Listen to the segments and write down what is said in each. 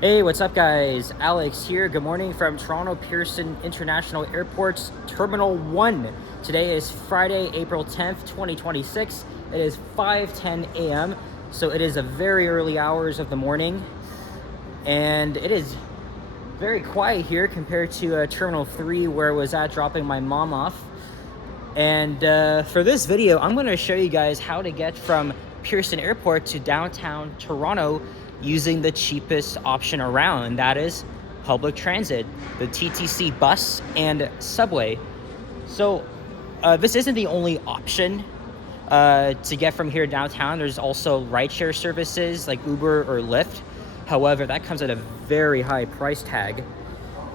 Hey, what's up guys? Alex here. Good morning from Toronto Pearson International Airport's Terminal 1. Today is Friday, April 10th, 2026. It is 5:10 a.m. So it is a very early hours of the morning. And it is very quiet here compared to Terminal 3 where I was at dropping my mom off. And for this video, I'm going to show you guys how to get from Pearson Airport to downtown Toronto using the cheapest option around, and that is public transit, the TTC bus and subway. So this isn't the only option to get from here downtown. There's also rideshare services like Uber or Lyft. However, that comes at a very high price tag.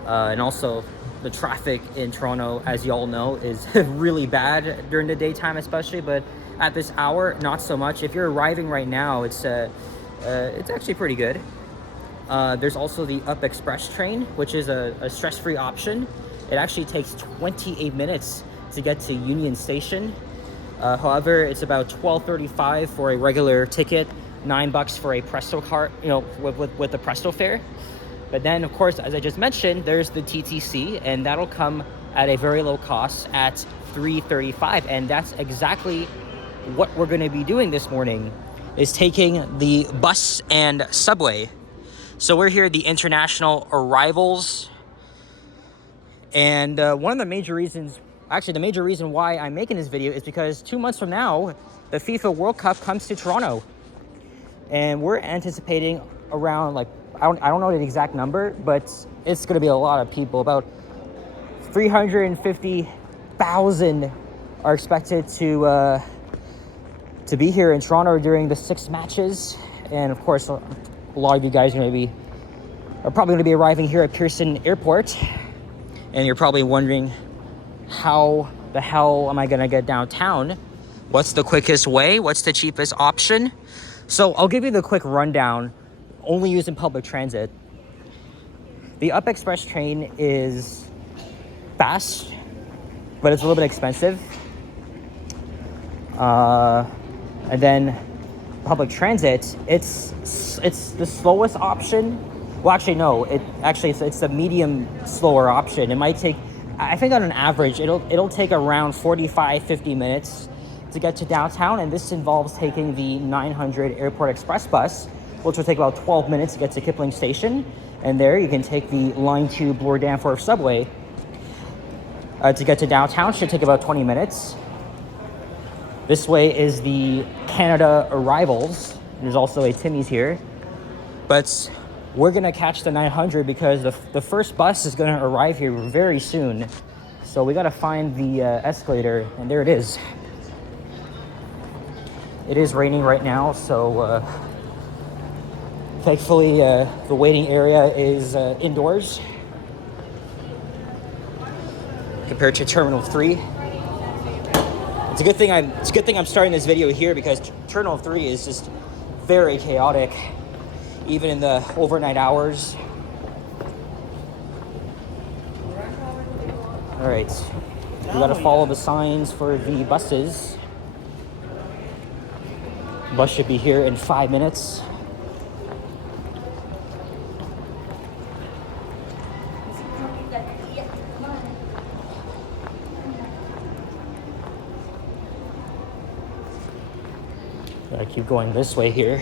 And also the traffic in Toronto, as you all know, is really bad during the daytime especially, but at this hour, not so much. If you're arriving right now, it's actually pretty good. There's also the Up Express train, which is a stress-free option. It actually takes 28 minutes to get to Union Station. However, it's about $12.35 for a regular ticket, $9 for a Presto card, with the Presto fare. But then, of course, as I just mentioned, there's the TTC, and that'll come at a very low cost at $3.35. And that's exactly what we're going to be doing this morning, is taking the bus and subway. So we're here at the international arrivals. And one of the major reasons, actually the major reason why I'm making this video is because 2 months from now, the FIFA World Cup comes to Toronto. And we're anticipating around, like, I don't know the exact number, but it's going to be a lot of people. About 350,000 are expected to be here in Toronto during the 6 matches. And of course, a lot of you guys are probably going to be arriving here at Pearson Airport. And you're probably wondering, how the hell am I going to get downtown? What's the quickest way? What's the cheapest option? So I'll give you the quick rundown, only using public transit. The Up Express train is fast, but it's a little bit expensive. And then public transit, it's the slowest option. Well, actually, no. It's the medium slower option. It might take, I think on an average, it'll take around 45-50 minutes to get to downtown, and this involves taking the 900 Airport Express bus, which will take about 12 minutes to get to Kipling Station. And there you can take the Line 2 Bloor Danforth subway to get to downtown. Should take about 20 minutes. This way is the Canada arrivals. There's also a Timmy's here. But we're going to catch the 900 because the first bus is going to arrive here very soon. So we got to find the escalator, and there it is. It is raining right now, so thankfully the waiting area is indoors compared to Terminal 3. It's a good thing I'm starting this video here because Terminal 3 is just very chaotic, even in the overnight hours. All right, we gotta follow the signs for the buses. Bus should be here in 5 minutes. Gotta keep going this way here.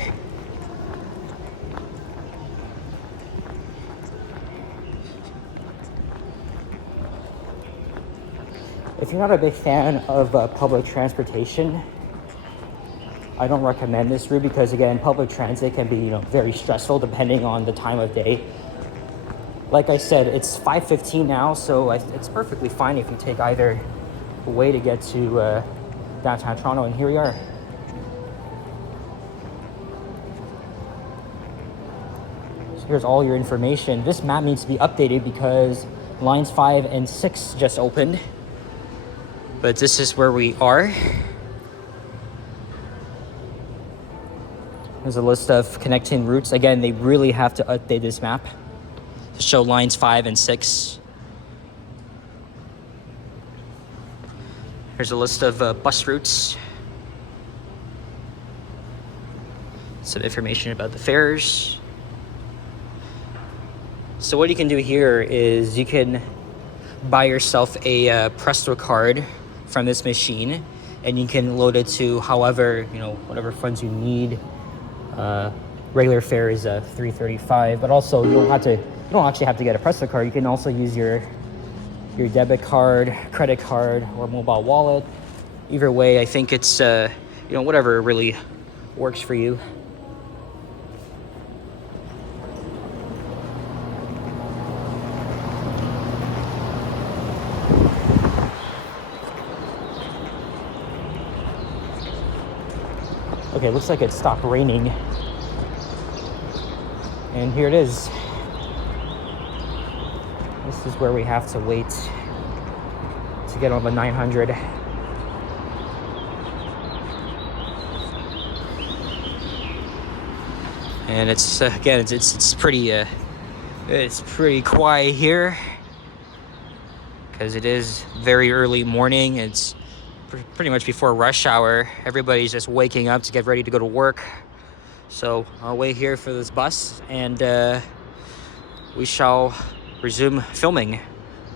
If you're not a big fan of public transportation, I don't recommend this route because, again, public transit can be, very stressful depending on the time of day. Like I said, it's 5:15 now, so it's perfectly fine if you take either way to get to downtown Toronto, and here we are. So here's all your information. This map needs to be updated because lines 5 and 6 just opened. But this is where we are. There's a list of connecting routes. Again, they really have to update this map to show lines 5 and 6. Here's a list of bus routes. Some information about the fares. So what you can do here is you can buy yourself a Presto card from this machine, and you can load it to however, whatever funds you need. Regular fare is $3.35, but also you don't actually have to get a Presto card. You can also use your debit card, credit card, or mobile wallet. Either way, I think it's whatever really works for you. Okay, looks like it stopped raining. And here it is. This is where we have to wait to get on the 900. And it's again, it's pretty quiet here because it is very early morning. It's pretty much before rush hour. Everybody's just waking up to get ready to go to work. So I'll wait here for this bus, and we shall resume filming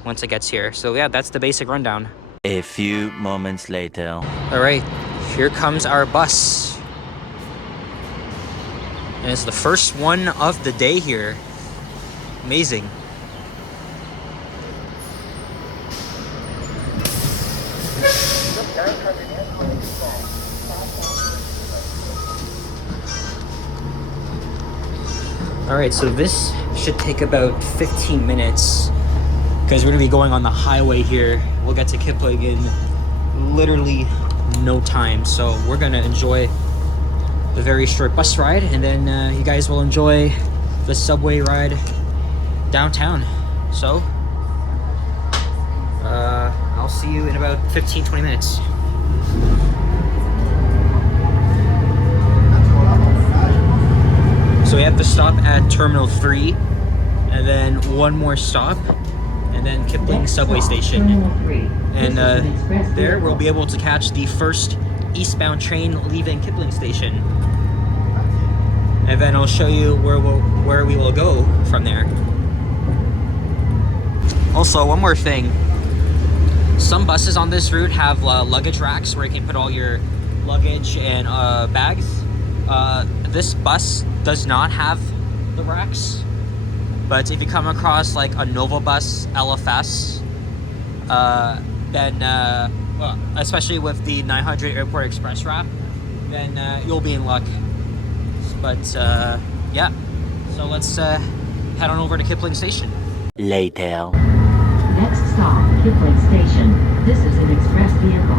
once it gets here. So yeah, that's the basic rundown. A few moments later. All right, here comes our bus. And it's the first one of the day here. Amazing. All right, so this should take about 15 minutes because we're gonna be going on the highway here. We'll get to Kipling in literally no time. So we're gonna enjoy the very short bus ride, and then you guys will enjoy the subway ride downtown. So I'll see you in about 15-20 minutes. So we have to stop at Terminal 3, and then one more stop, and then Kipling subway station. And there we'll be able to catch the first eastbound train leaving Kipling station. And then I'll show you where we will go from there. Also, one more thing. Some buses on this route have luggage racks where you can put all your luggage and bags. This bus does not have the racks, but if you come across like a Nova bus LFS, then well, especially with the 900 Airport Express route, then you'll be in luck. But yeah, so let's head on over to Kipling Station. Later. Next stop, Kipling Station. This is an express vehicle.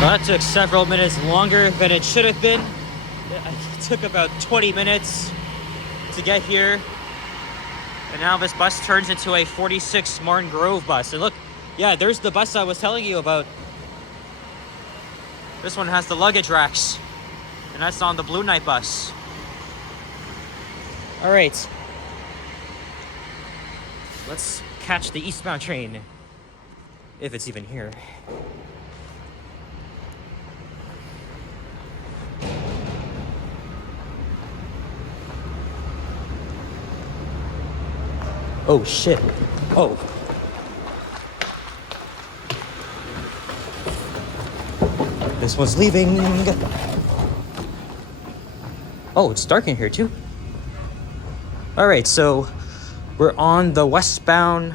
That took several minutes longer than it should have been. It took about 20 minutes to get here. And now this bus turns into a 46 Martin Grove bus. And look, yeah, there's the bus I was telling you about. This one has the luggage racks. And that's on the Blue Night bus. All right. Let's catch the eastbound train. If it's even here. Oh shit. Oh. This one's leaving. Oh, it's dark in here too. All right, so we're on the eastbound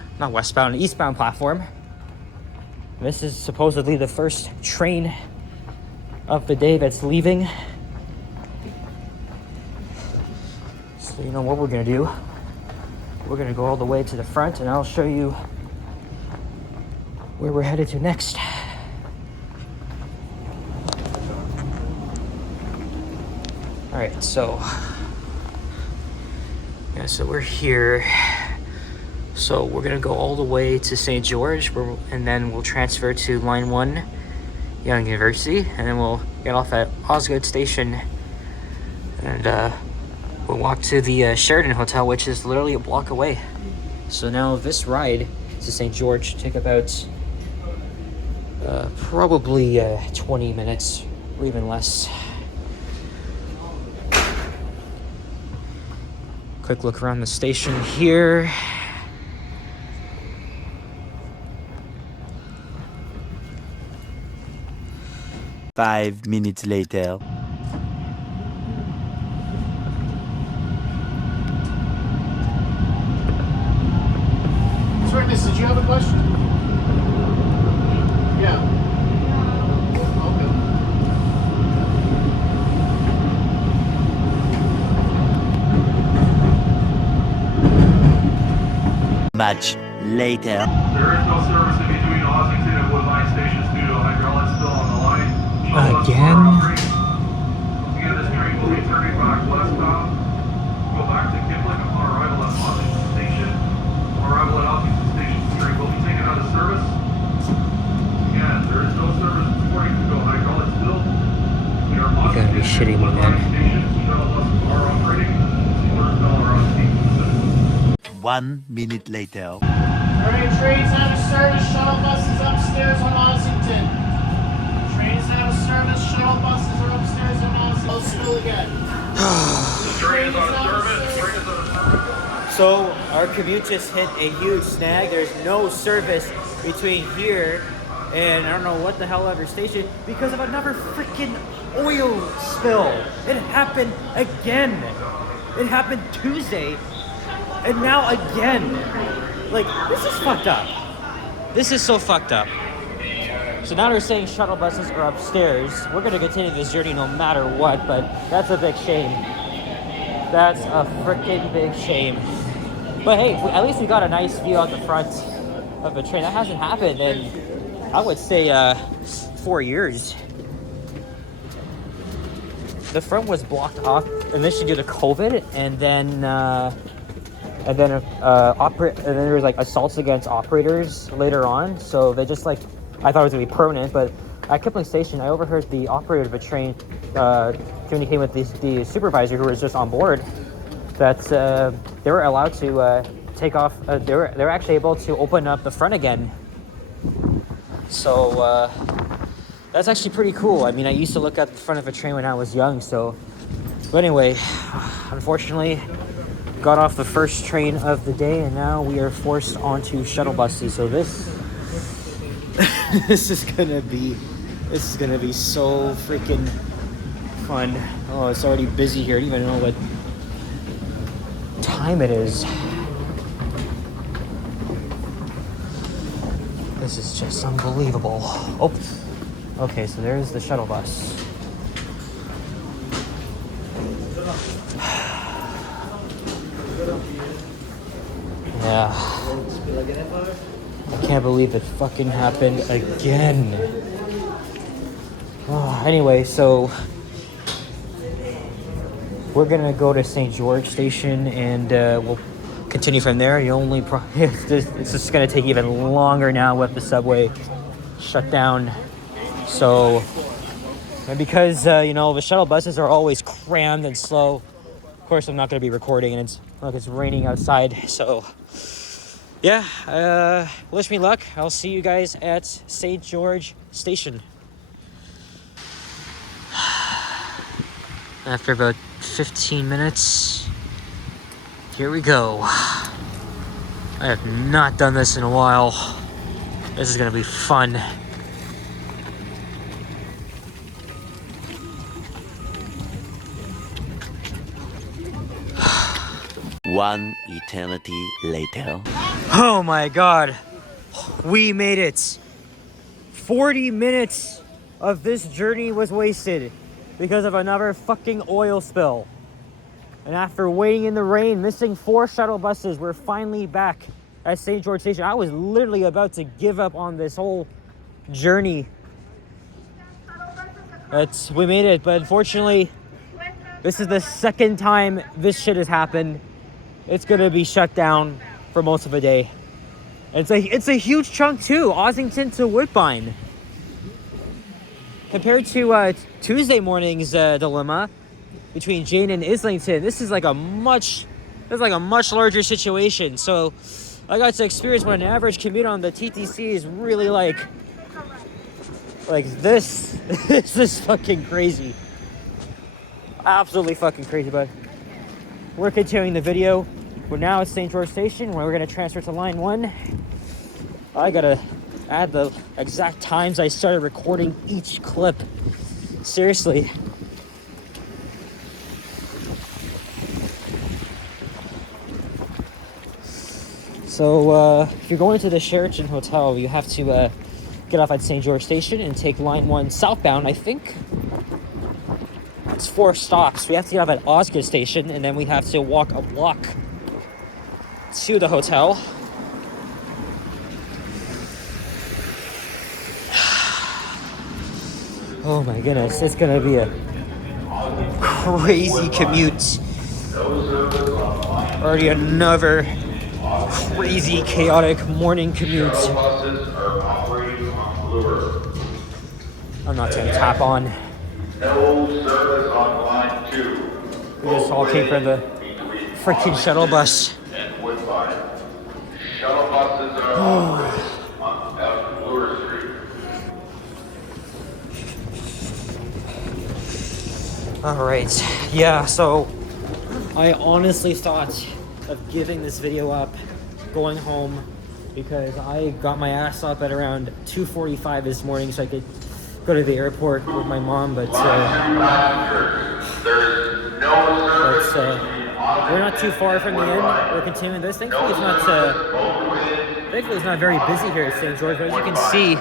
platform. This is supposedly the first train of the day that's leaving. So you know what we're gonna do? We're gonna go all the way to the front, and I'll show you where we're headed to next. All right, so yeah, so we're here. So we're gonna go all the way to St. George, and then we'll transfer to Line 1, Young University, and then we'll get off at Osgood Station, and we'll walk to the Sheridan Hotel, which is literally a block away. So now this ride to St. George take about probably 20 minutes or even less. Quick look around the station here. Five minutes later. Sorry, miss, did you have a question? Yeah. Okay. Much later. There is no service in between Ossington and Woodline stations due to a hydraulic spill on the line. Shuttle buses Again? are operating. Once again, this train will be turning back westbound. Go back to Kipling upon arrival at Ossington Station. On arrival at Ossington Station, the train will be taken out of service. Again, there is no service reporting due to a hydraulic spill. We are gotta be Ossington shitting me, and man. Woodline stations. Shuttle buses are operating. $2 are on peak. 1 minute later. Alright, trains out of service, shuttle buses upstairs on Ossington. Trains out of service, shuttle buses are upstairs on Ossington. Let's spill again. Train is out of service. Train is out of service. So our commute just hit a huge snag. There's no service between here and I don't know what the hell other station because of another freaking oil spill. It happened again. It happened Tuesday and now again. Like, this is fucked up. This is so fucked up. So now they're saying shuttle buses are upstairs. We're gonna continue this journey no matter what, but that's a big shame. That's a freaking big shame. But hey, at least we got a nice view out the front of the train. That hasn't happened in, I would say, 4 years. The front was blocked off initially due to COVID, and then there was like assaults against operators later on. So they just like, I thought it was gonna be permanent, but at Kipling Station, I overheard the operator of a train communicating with the supervisor who was just on board that they were allowed to take off. They were actually able to open up the front again. So that's actually pretty cool. I mean, I used to look at the front of a train when I was young. So, but anyway, unfortunately, got off the first train of the day, and now we are forced onto shuttle buses. So this is gonna be so freaking fun. Oh, it's already busy here. I don't even know what time it is. This is just unbelievable. Oh, okay, so there's the shuttle bus. Yeah. I can't believe it fucking happened again. Oh, anyway, so we're gonna go to St. George Station and we'll continue from there. It's just gonna take even longer now with the subway shut down. So, and because the shuttle buses are always crammed and slow, of course I'm not gonna be recording, and it's raining outside. So, yeah, wish me luck. I'll see you guys at St. George Station. After about 15 minutes, here we go. I have not done this in a while. This is gonna be fun. One eternity later. Oh my god, we made it. 40 minutes of this journey was wasted because of another fucking oil spill. And after waiting in the rain, missing 4 shuttle buses, we're finally back at St. George Station. I was literally about to give up on this whole journey. We made it, but unfortunately, This is the second time this shit has happened. It's gonna be shut down for most of the day. It's a huge chunk too, Ossington to Woodbine. Compared to Tuesday morning's dilemma between Jane and Islington, this is like a much larger situation. So I got to experience what an average commute on the TTC is really like this. This is fucking crazy. Absolutely fucking crazy, but we're continuing the video. We're now at St. George Station, where we're gonna transfer to line 1. I gotta add the exact times I started recording each clip. Seriously. So if you're going to the Sheraton Hotel, you have to get off at St. George Station and take line 1 southbound, I think. It's 4 stops. We have to get off at Osgood Station, and then we have to walk a block to the hotel. Oh my goodness, it's gonna be a crazy commute. Already another crazy, chaotic morning commute. I'm not gonna tap on. No service on line 2. We just all came from the freaking shuttle bus. And Woodbine. Shuttle buses are operating on Bloor Street. Alright, yeah, so I honestly thought of giving this video up, going home, because I got my ass up at around 2:45 this morning so I could go to the airport with my mom, but we're not too far from the end. We're continuing this. Thankfully it's not very busy here at St. George, but as you can see,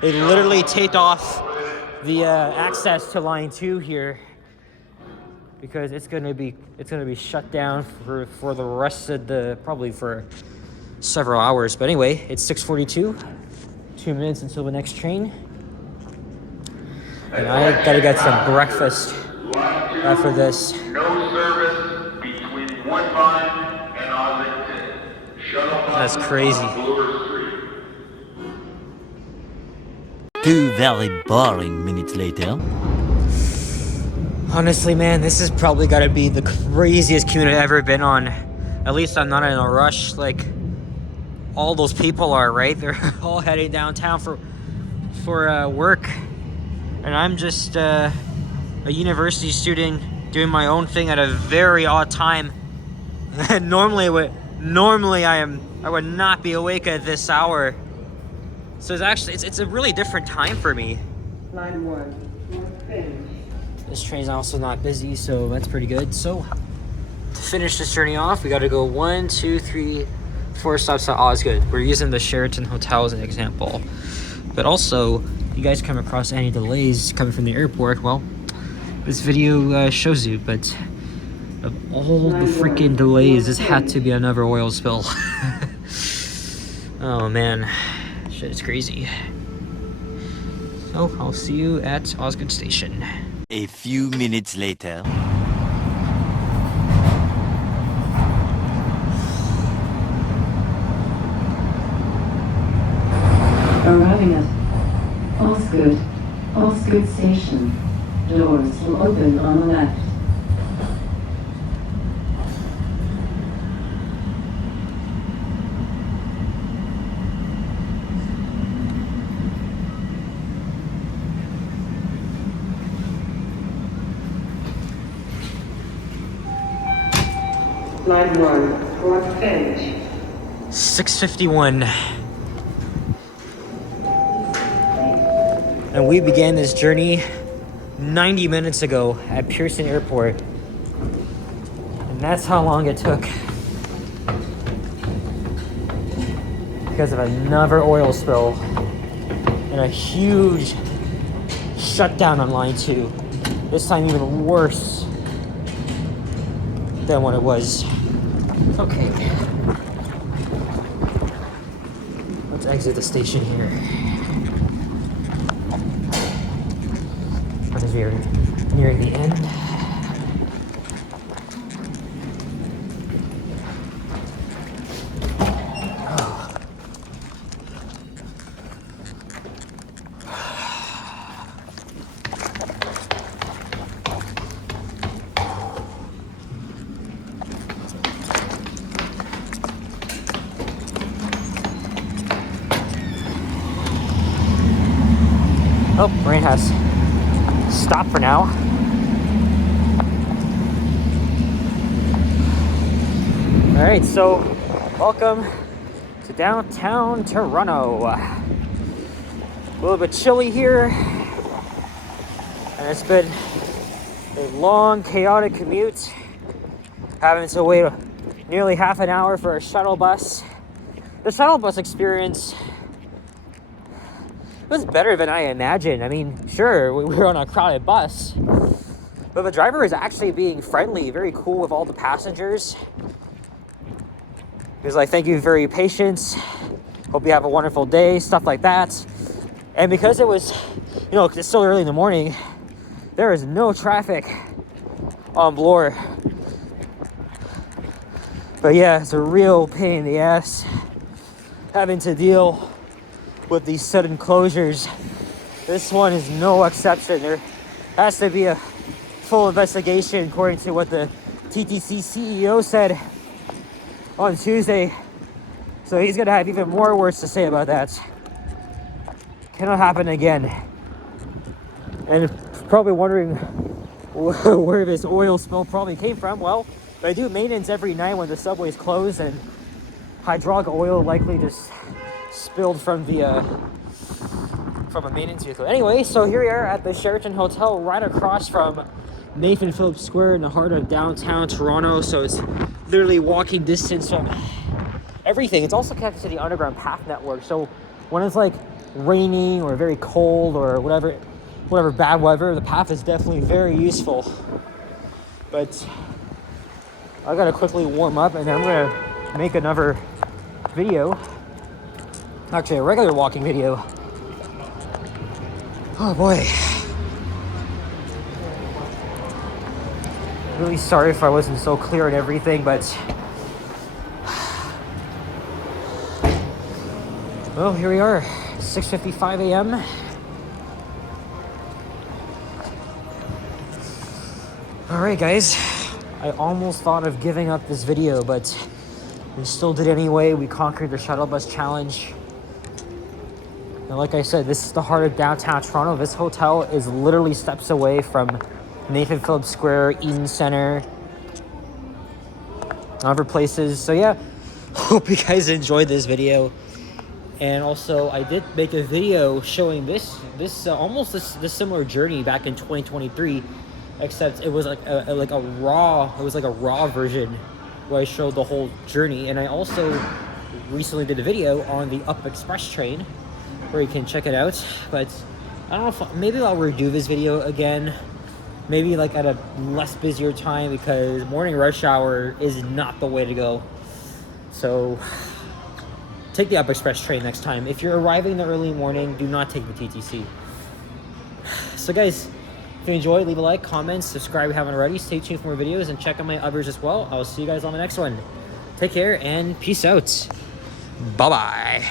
they literally taped off the access to line 2 here, because it's gonna be shut down for the rest of probably for several hours. But anyway, it's 6:42, 2 minutes until the next train, and I gotta get some breakfast after this. No service between Woodbine and Ossington. That's crazy. 2 very boring minutes later. Honestly, man, this is probably gotta be the craziest commute I've ever been on. At least I'm not in a rush like all those people are, right? They're all heading downtown for work, and I'm just a university student doing my own thing at a very odd time. Normally I would not be awake at this hour. So it's a really different time for me. Line 1, finish. This train's also not busy, so that's pretty good. So to finish this journey off, we got to go 1, 2, 3, 4 stops to Osgood. We're using the Sheraton Hotel as an example, but also if you guys come across any delays coming from the airport, well, this video shows you. But of all the freaking delays, this had to be another oil spill. Oh man, shit is crazy. So I'll see you at Osgood Station. A few minutes later. Arriving at Osgood Station. Doors will open on the left. Line 1, fourth finish. 6:51. And we began this journey 90 minutes ago at Pearson Airport. And that's how long it took. Because of another oil spill and a huge shutdown on line 2. This time even worse than what it was. Okay. Let's exit the station here. As we are nearing the end. Oh, rain has stopped for now. All right, so welcome to downtown Toronto. A little bit chilly here, and it's been a long, chaotic commute. Having to wait nearly half an hour for a shuttle bus. The shuttle bus experience was better than I imagined. I mean, sure, we were on a crowded bus, but the driver is actually being friendly, very cool with all the passengers. He was like, thank you for your patience. Hope you have a wonderful day, stuff like that. And because it was, it's still early in the morning, there is no traffic on Bloor. But yeah, it's a real pain in the ass having to deal with these sudden closures. This one is no exception. There has to be a full investigation according to what the TTC CEO said on Tuesday. So he's gonna have even more words to say about that. Cannot happen again. And probably wondering where this oil spill probably came from. Well, I do maintenance every night when the subway's closed, and hydraulic oil likely just spilled from a maintenance vehicle. Anyway, so here we are at the Sheraton Hotel right across from Nathan Phillips Square in the heart of downtown Toronto. So it's literally walking distance from everything. It's also connected to the underground path network. So when it's like raining or very cold or whatever bad weather, the path is definitely very useful. But I gotta quickly warm up, and then I'm gonna make another video. Actually, a regular walking video. Oh boy. Really sorry if I wasn't so clear on everything, but well, here we are, 6:55 a.m. All right, guys. I almost thought of giving up this video, but we still did anyway. We conquered the shuttle bus challenge. And like I said, this is the heart of downtown Toronto. This hotel is literally steps away from Nathan Phillips Square, Eden Center, other places. So yeah, hope you guys enjoyed this video. And also, I did make a video showing this similar journey back in 2023. Except it was like a raw version where I showed the whole journey. And I also recently did a video on the Up Express train where you can check it out. But I don't know if maybe I'll redo this video again, maybe like at a less busier time, because morning rush hour is not the way to go. So take the Up Express train next time. If you're arriving in the early morning, do not take the TTC. So guys, if you enjoyed, leave a like, comment, subscribe if you haven't already. Stay tuned for more videos and check out my others as well. I'll see you guys on the next one. Take care and peace out. Bye-bye.